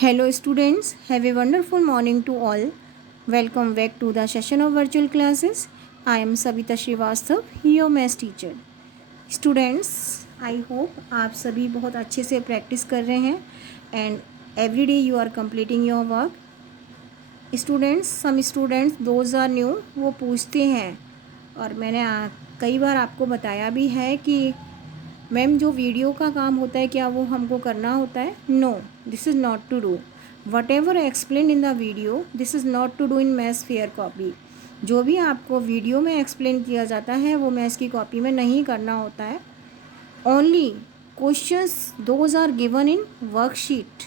Hello students, have a wonderful morning to all. Welcome back to the session of virtual classes. I am Sabita Srivastav, your maths teacher. Students, I hope आप सभी बहुत अच्छे से practice कर रहे हैं and every day you are completing your work. Students, some students those are new, वो पूछते हैं और मैंने कई बार आपको बताया भी है कि मैम जो वीडियो का काम होता है क्या वो हमको करना होता है? No, this is not to do. Whatever explain in the video this is not to do in maths fair copy. जो भी आपको वीडियो में एक्सप्लेन किया जाता है वो मैथ्स की कॉपी में नहीं करना होता है. Only questions those are given in worksheet,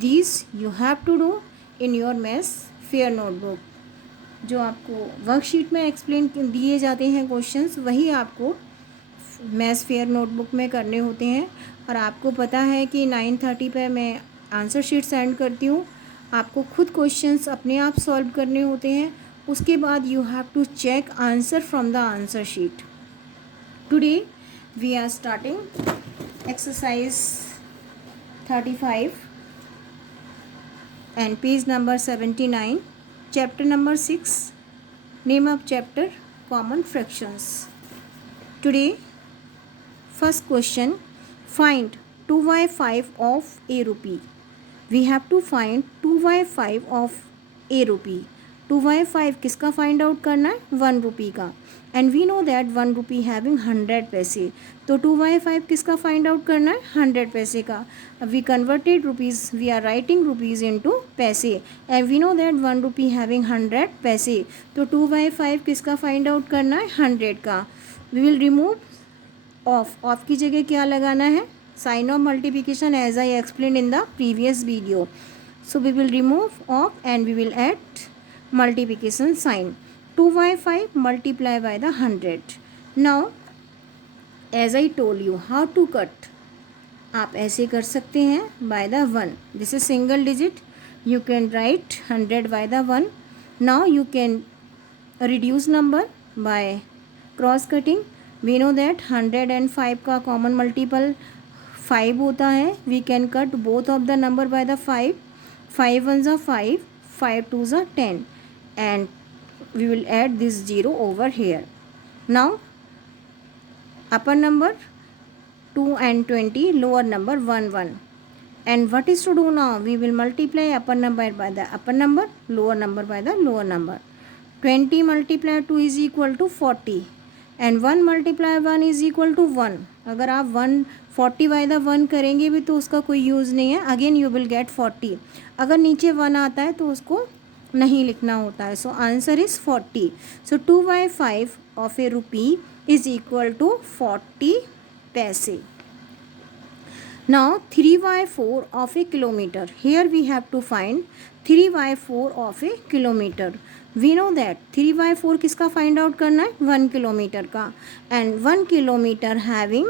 this you have to do in your maths fair notebook. जो आपको वर्कशीट में एक्सप्लेन दिए जाते हैं क्वेश्चंस वही आपको मैथ्स फेयर नोटबुक में करने होते हैं. और आपको पता है कि 9:30 पे मैं आंसर शीट सेंड करती हूँ. आपको खुद क्वेश्चंस अपने आप सॉल्व करने होते हैं. उसके बाद you have to check answer from the answer sheet. Today we are starting exercise 35 and page number 79, chapter number 6, name of chapter common fractions. Today first question, find 2/5 of a rupee. We have to find 2/5 of a rupee. 2/5 किसका find out करना है? 1 rupee का. And we know that 1 rupee having 100 paise. तो 2/5 किसका find out करना है? 100 पैसे का. We converted rupees, we are writing rupees into paise. And we know that 1 rupee having 100 paise. तो 2/5 किसका फाइंड आउट करना है? 100 का. वी विल रिमूव ऑफ की जगह क्या लगाना है? Sign of multiplication as I explain in the previous video. So we will remove of and we will add multiplication sign. 2/5 multiply by the 100. Now as I told you how to cut. आप ऐसे कर सकते हैं by the 1. This is single digit. You can write 100 by the 1. Now you can reduce number by cross cutting. We know that 105 का common multiple 5 होता है. We can cut both of the number by the 5. 5 1 ज़ा 5, 5 2 ज़ा 10 and we will add this 0 over here. Now upper number 2 and 20, lower number 1 1. And what is to do now? We will multiply upper number by the upper number, lower number by the lower number. 20 multiply 2 is equal to 40. And 1 multiply 1 is equal to 1. अगर आप 140 bye the 1 करेंगे भी तो उसका कोई use नहीं है. Again you will get 40. अगर नीचे 1 आता है तो उसको नहीं लिखना होता है. So answer is 40. So 2/5 of a rupee is equal to 40 paise. Now 3/4 of a kilometer. Here we have to find 3/4 of a kilometer. We know that 3/4 किसका फाइंड आउट करना है? 1 किलोमीटर का. And 1 kilometre having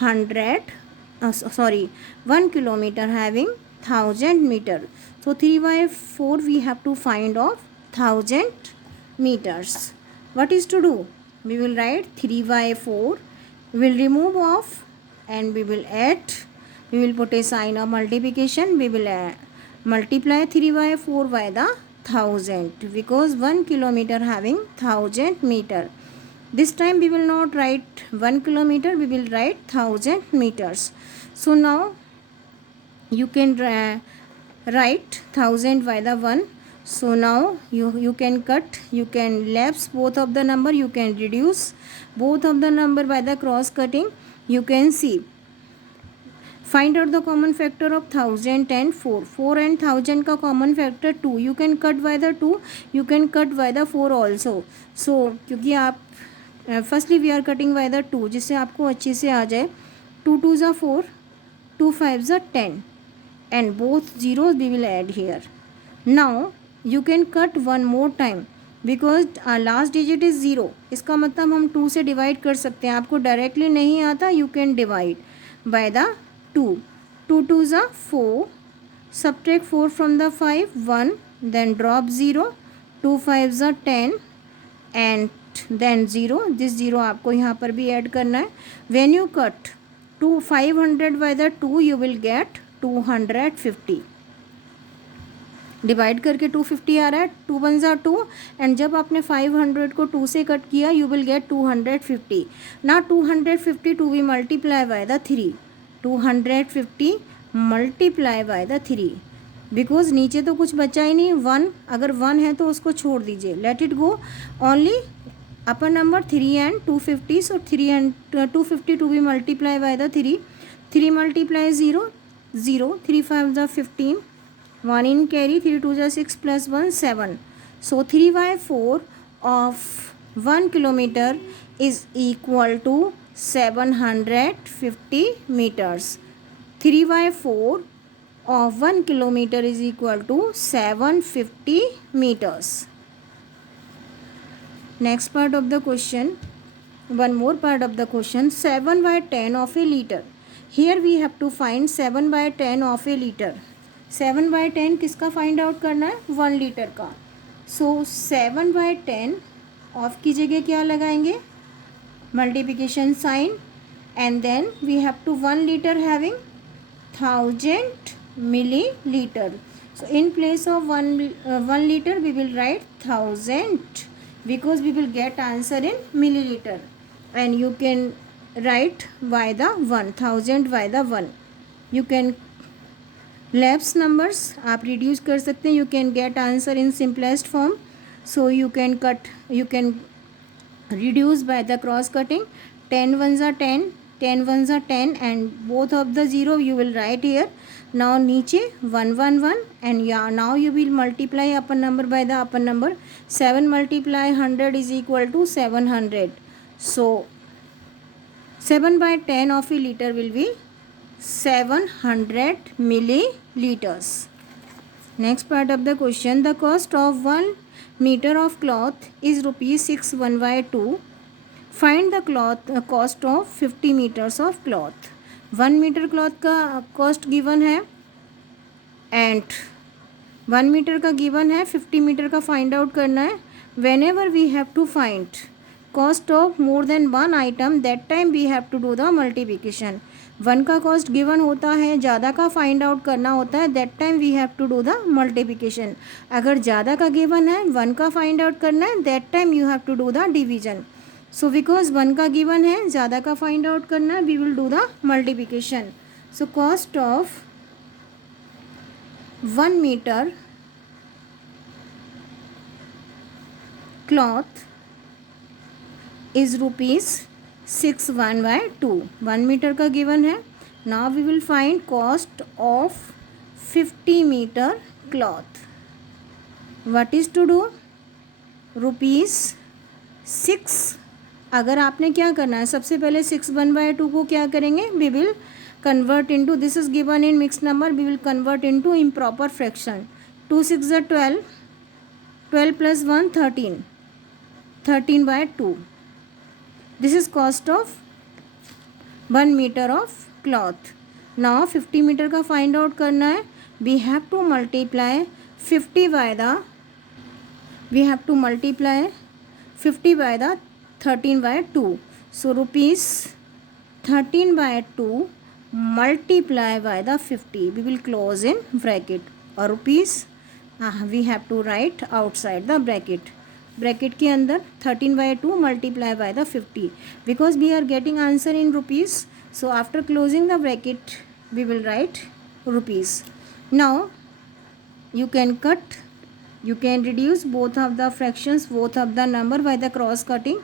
1 kilometre having 1000 metre. So 3/4 we have to find of 1000 meters. What is to do? We will write 3/4. We will remove off and we will add. We will put a sign of multiplication. We will multiply 3/4 by the 1000 because 1 kilometer having 1000 meter. This time we will not write 1 kilometer, we will write 1000 meters. So now you can write 1000 by the 1. So now you can cut, you can lapse both of the number, you can reduce both of the number by the cross cutting. You can see. Find out the common factor of 1000 and 4. 4 and 1000 का common factor 2. You can cut by the 2. You can cut by the 4 also. So क्योंकि आप firstly we are cutting by the 2 जिससे आपको अच्छे से आ जाए. 2 2 ज़ा 4, 2 5 ज़ा 10 and both zeros we will add here. Now you can cut one more time because last digit is 0. इसका मतलब हम 2 से डिवाइड कर सकते हैं. आपको डायरेक्टली नहीं आता, you can divide by the 2. 2 2 ज़ा 4. Subtract 4 from the 5, 1. Then drop 0. 2 5 ज़ा 10 and then 0. This 0 आपको यहाँ पर भी ऐड करना है. When you cut 500 by the 2 you will get 250. Divide करके 250 आ रहा है, 2 वन ज़ा 2, एंड जब आपने 500 को 2 से कट किया यू विल गेट 250. ना 250 to be multiply by the 3, 250 multiply by the 3, because नीचे तो कुछ बचा ही नहीं. 1 अगर 1 है तो उसको छोड़ दीजिए, let it go. Only upper number 3 and 250, so 3 and 250 to be multiply by the 3, 3 multiply 0, 0, 3 5 ज़ा 15, 1 in carry, 3 2 ज़ा 6 plus 1 7. So 3/4 of 1 kilometer is equal to 750 meters. 3/4 of 1 kilometer is equal to 750 meters. Next part of the question, one more part of the question, 7/10 of a liter. Here we have to find 7/10 of a liter. 7/10 किसका find out करना है? 1 litre का. सो 7/10 of की जगह क्या लगाएंगे? Multiplication sign, and then we have to 1 litre having 1000 milliliter. So in place of 1 liter we will write 1000, because we will get answer in milliliter, and you can write by the 1000 by the 1. You can laps numbers आप reduce कर सकते हैं. You can get answer in simplest form, so you can reduce by the cross cutting. 10 1 ज़ा 10, 10 1 ज़ा 10, and both of the zero you will write here. Now नीचे 1 1 1, and या now you will multiply upper number by the upper number. 7 multiply 100 is equal to 700. So 7/10 of a liter will be 700 milliliters. Next part of the question, the cost of 1 meter of cloth is rupees 6 1/2. Find the cost of 50 meters of cloth. 1 metre cloth का cost given है, and 1 metre का given है, 50 metre का find out करना है. Whenever we have to find cost of more than 1 item, that time we have to do the multiplication. 1 का cost given होता है, ज़्यादा का फाइंड आउट करना होता है, that time we have to do the multiplication. अगर ज़्यादा का गिवन है, 1 का फाइंड आउट करना है, that time you have to do the division. So because 1 का गिवन है, ज़्यादा का फाइंड आउट करना है, we will do the multiplication. So cost of 1 metre cloth is rupees 6 1/2. 1 metre का गिवन है. Now we will find cost of 50 metre cloth. What is to do? Rupees 6. अगर आपने क्या करना है, सबसे पहले 6 1/2 को क्या करेंगे? We will convert into, this is given in mix number, we will convert into improper fraction. 2 6 ज़ा 12, 12 + 1 13, 13/2. This is cost of 1 meter of cloth. Now 50 metre का फाइंड आउट करना है. We have to multiply 50 by the 13/2. So rupees 13/2 multiply by the 50. We will close in bracket, or rupees we have to write outside the bracket. Bracket के अंदर 13/2 multiply by the 50, because we are getting answer in rupees. So after closing the bracket we will write rupees. Now you can cut, you can reduce both of the fractions, both of the number by the cross cutting.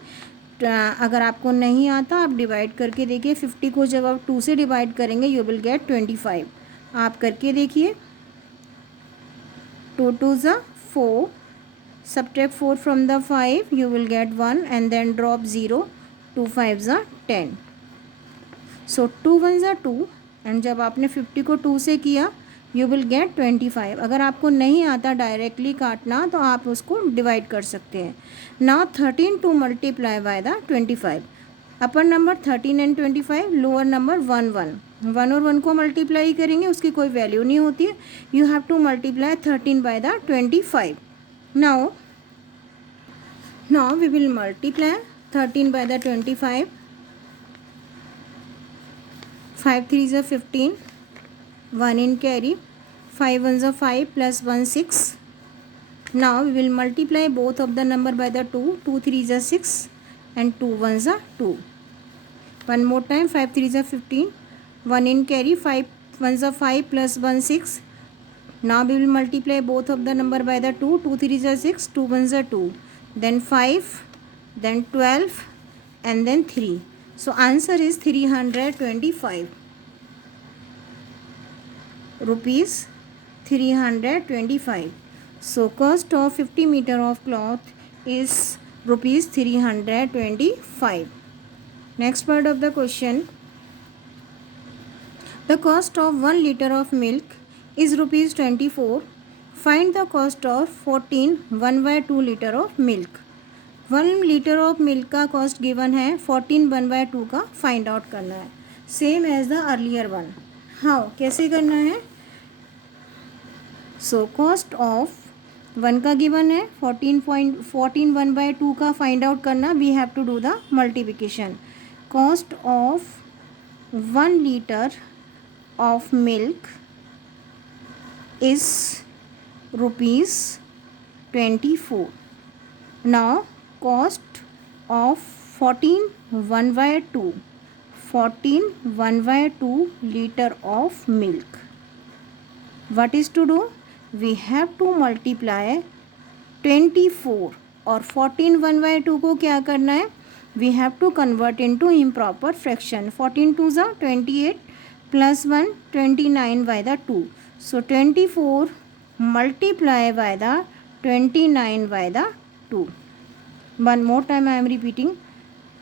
अगर आपको नहीं आता आप divide करके देखिए. 50 को जब आप 2 से डिवाइड करेंगे यू विल गेट 25. आप करके देखिए. 2 2 ज़ा 4, subtract 4 from the 5, you will get 1, and then drop 0. 2 5 ज़ा 10. So 2 1 ज़ा 2, एंड जब आपने 50 को 2 से किया you will get 25. अगर आपको नहीं आता डायरेक्टली काटना तो आप उसको डिवाइड कर सकते हैं. Now 13 to multiply by the 25. Upper number 13 and 25, lower number 1 1. 1 और 1 को मल्टीप्लाई करेंगे, उसकी कोई वैल्यू नहीं होती है. You have to multiply 13 by the 25. Now we will multiply 13 by the 25. 5 3 is 15, 1 in carry, 5 ones are 5 plus 1 6. Now we will multiply both of the number by the 2. 2 3s are 6 and 2 ones are 2. One more time, 5 3s are 15. 1 in carry, 5 ones are 5 plus 1 6. Now we will multiply both of the number by the 2. 2 3s are 6, 2 ones are 2. Then 5, then 12 and then 3. So answer is 325 rupees. 325. So cost of 50 meter of cloth is rupees 325. Next part of the question. The cost of 1 liter of milk is rupees 24. Find the cost of 14 1/2 liter of milk. 1 liter of milk का cost given है, 14 1/2 का find out करना है. Same as the earlier one. How? कैसे करना है? So cost of 1 का given है, 14 1/2 का find out करना. We have to do the multiplication. Cost of 1 liter of milk is rupees 24. Now cost of 14 1/2 liter of milk. What is to do? We have to multiply 24 और 14 1/2 को क्या करना है? We have to convert into improper fraction. 14 2s are 28 plus 1 29 by the 2. So 24 multiply by the 29 by the 2. One more time I am repeating.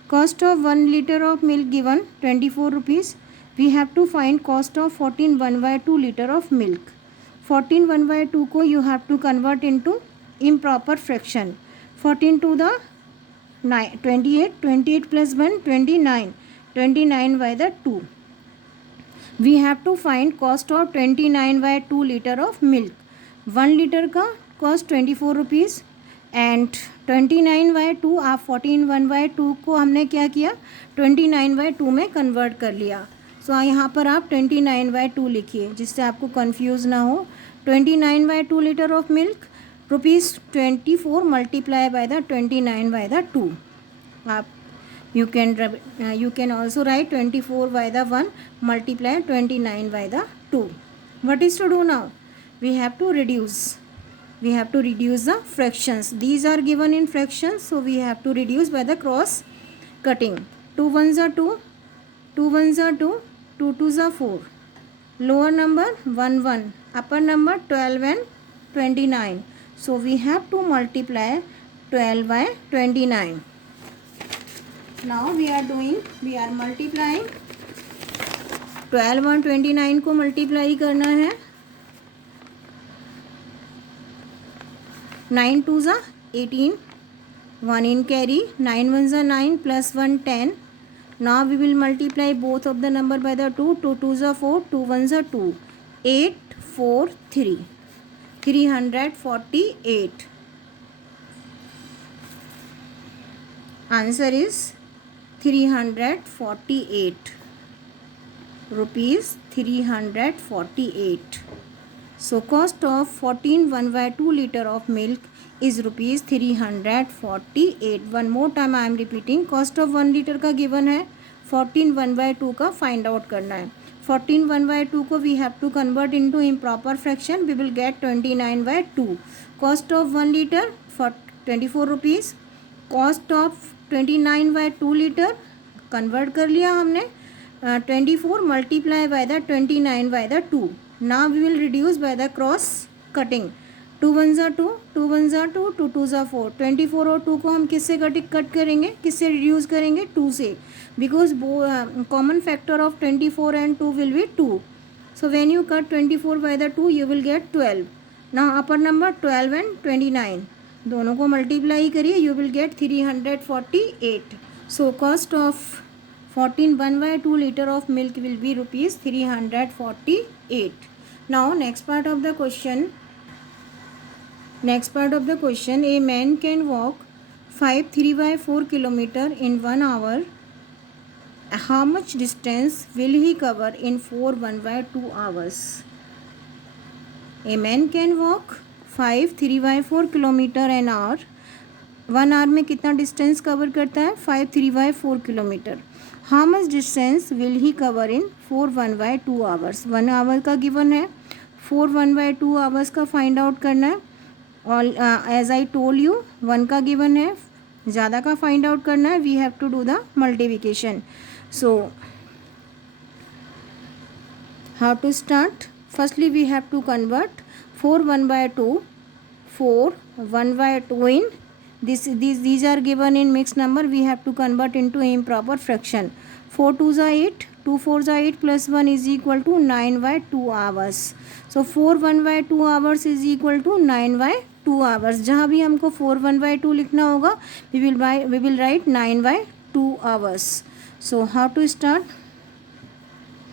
Cost of 1 liter of milk given 24 rupees. We have to find cost of 14 1/2 liter of milk. 14 1/2 को you have to convert into improper fraction. 14 to the 28, 28 plus 1 29, 29 by the 2. We have to find cost of 29/2 liter of milk. 1 liter का cost 24 rupees and 29/2 आप 14 1/2 को हमने क्या किया, 29/2 में convert कर लिया. सो यहाँ पर आप 29/2 लिखिए जिससे आपको कन्फ्यूज़ ना हो. 29/2 litre of milk rupees 24 multiply by the 29/2. आप you can also write 24 by the 1 multiply 29 by the 2. What is to do now? We have to reduce the fractions. These are given in fractions, so we have to reduce by the cross cutting. 2 ones are 2, 2 ones are 2, 2 twos are 4. Lower number 1 1, upper number 12 and 29. So we have to multiply 12 by 29. Now we are multiplying 12 और 29 को multiply करना है. 9 2s are 18, 1 in carry, 9 ones are 9 plus 1 10. Now we will multiply both of the number by the 2. 2 2s are 4, 2 ones are 2. 8 4 3, 348. Answer is 348 rupees. 348. So cost of 14 1/2 liter of milk is rupees 348. One more time I am repeating. Cost of 1 liter का given है, 14 1/2 का find out करना है. 14 1/2 को we have to convert into improper fraction. We will get 29/2. Cost of 1 liter for 24 rupees. Cost of 29/2 litre convert कर लिया हमने. 24 multiply by the 29 by the 2. Now we will reduce by the cross cutting. 2 ones are 2, 2 ones are 2, 2 twos are 4. 24 और 2 को हम किससे cut करेंगे, किससे reduce करेंगे, 2 से, because common factor of 24 and 2 will be 2. So when you cut 24 bye the 2 you will get 12. Now upper number 12 and 29 दोनों को मल्टीप्लाई करिए, you will get 348. So cost of 14 1/2 liter of milk will be rupees 348. Now next part of the question, a man can walk 5 3/4 kilometer in 1 hour. How much distance will he cover in 4 1/2 hours? A man can walk 5 3/4 kilometre an hour. 1 hour में कितना distance cover करता है? 5 3/4 kilometre. How much distance will he cover in 4 1/2 hours? 1 hour का given है, 4 1/2 hours का find out करना है. All as I told you, 1 का गिवन है, ज़्यादा का फाइंड आउट करना है. We have to do the multiplication. So how to start? Firstly, we have to convert 4 1/2, 4 1/2 in these are given in mixed number. We have to convert into improper fraction. 4 2s are 8, 2 4s are 8 plus 1 is equal to 9/2 hours. So 4 1/2 hours is equal to 9/2 hours. जहाँ भी हमको 4 1/2 लिखना होगा, we will write 9/2 hours. So how to start?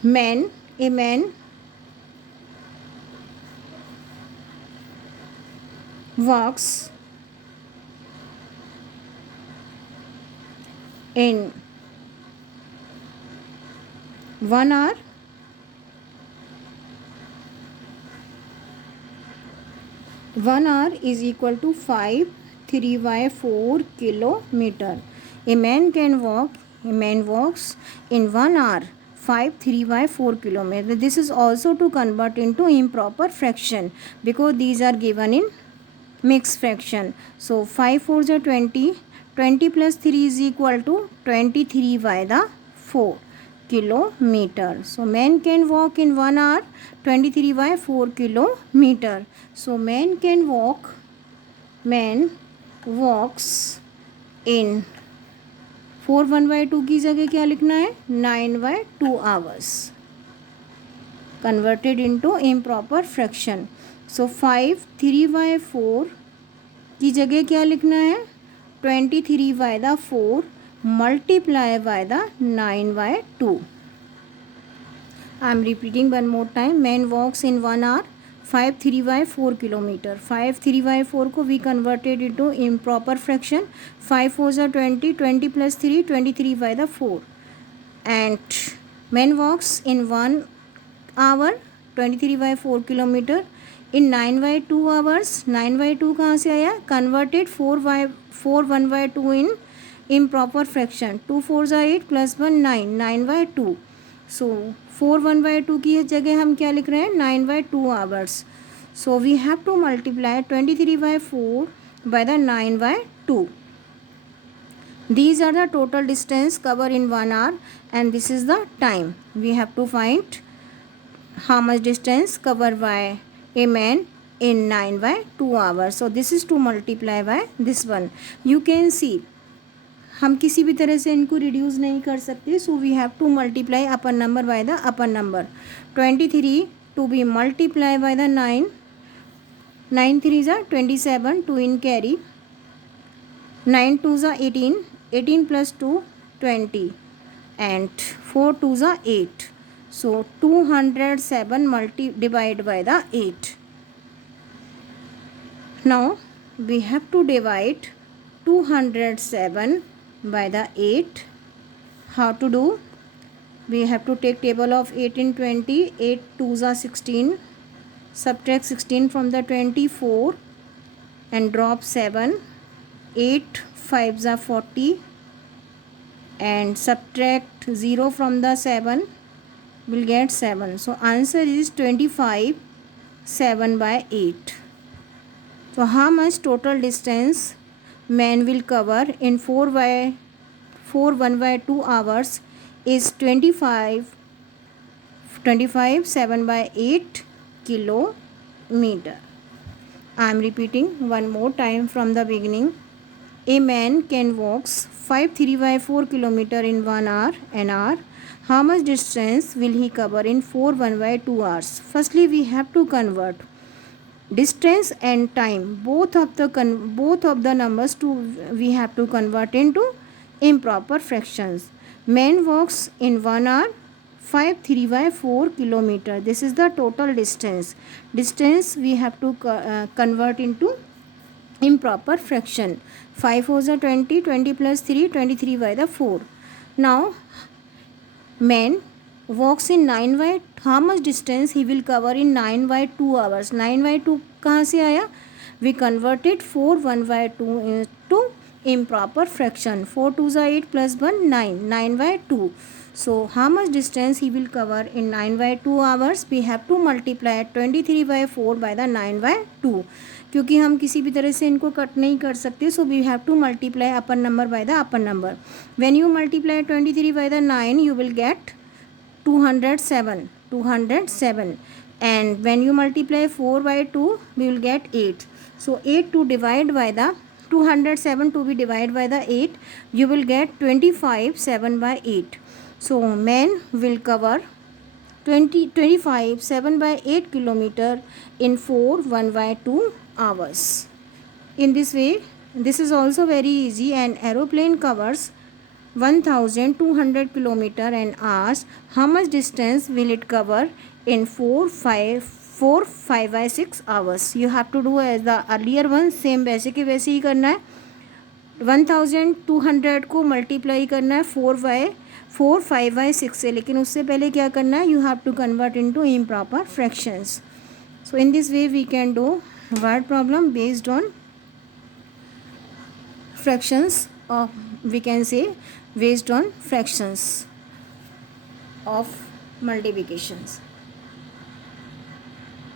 A man walks in 1 hour. One hour is equal to 5 3/4 kilometer. A man walks in 1 hour 5 3/4 kilometer. This is also to convert into improper fraction because these are given in mixed fraction. So 5 4s are 20. 20 plus 3 is equal to 23/4 kilometer. So man can walk in 1 hour 23/4 kilometer. So man walks in 4 1/2 की जगह क्या लिखना है? 9/2 hours converted into improper fraction. So 5 3/4 की जगह क्या लिखना है? 23/4 multiply by the 9/2. I am repeating one more time. Man walks in 1 hour 5 3/4 kilometer. 5 3/4 को we converted into improper fraction. 5 4s are 20. 20 plus 3 23/4. And man walks in 1 hour 23/4 kilometer. In 9/2 hours, 9/2 कहाँ से आया? Converted 4 1/2 in improper fraction. 2 4s are 8 plus 1 9. 9/2. So 4 1/2 की जगह हम क्या लिख रहे हैं? 9/2 hours. So we have to multiply 23/4 by the 9/2. These are the total distance covered in 1 hour and this is the time. We have to find how much distance covered by a man in 9/2 hours. So this is to multiply by this one. You can see हम किसी भी तरह से इनको reduce नहीं कर सकते. So we have to multiply upper number by the upper number. 23 to be multiply by the 9. 9 3s are 27. 2 in carry. 9 2s are 18. 18 plus 2 20 and 4 2s are 8. So 207 divide by the 8. Now we have to divide 207 by the 8. How to do? We have to take table of 8 and 20. 8 2s are 16. Subtract 16 from the 24 and drop 7. 8 5s are 40 and subtract 0 from the 7 will get 7. So answer is 25 7/8. So how much total distance man will cover in 4 1/2 hours is 25 7/8 kilometer. I am repeating one more time from the beginning. A man can walk 5 3/4 kilometer in 1 hour. An hour. How much distance will he cover in 4 1/2 hours? Firstly, we have to convert distance and time. Both of the numbers we have to convert into improper fractions. Man walks in 1 hour 5 3/4 kilometer. This is the total distance. Distance we have to convert into improper fraction. 5 4s are 20. 20 plus 3 23/4. Now man walks in 9 by, how much distance he will cover in 9/2 hours. 9/2 कहाँ से आया? We converted 4 1/2 into improper fraction. 4 2s are 8 plus 1 9. 9/2. So how much distance he will cover in 9/2 hours? We have to multiply 23/4 by the 9/2. क्योंकि हम किसी भी तरह से इनको कट नहीं कर सकते, so we have to multiply upper number by the upper number. When you multiply 23 by the 9 you will get 207. And when you multiply 4 by 2 we will get 8. So 8 to divide by the 207 to be divided by the 8, you will get 25 7 by 8. So men will cover 25 7 by 8 kilometer in 4 1/2 hours. In this way, this is also very easy. An aeroplane covers 1200 kilometer an hours. How much distance will it cover in 4 5 by 6 hours? You have to do as the earlier one, same वैसे के वैसे ही करना है. 1200 को multiply करना है 4 5 by 6 से, लेकिन उससे पहले क्या करना है? You have to convert into improper fractions. So in this way we can do word problem based on fractions, or we can say based on fractions of multiplications.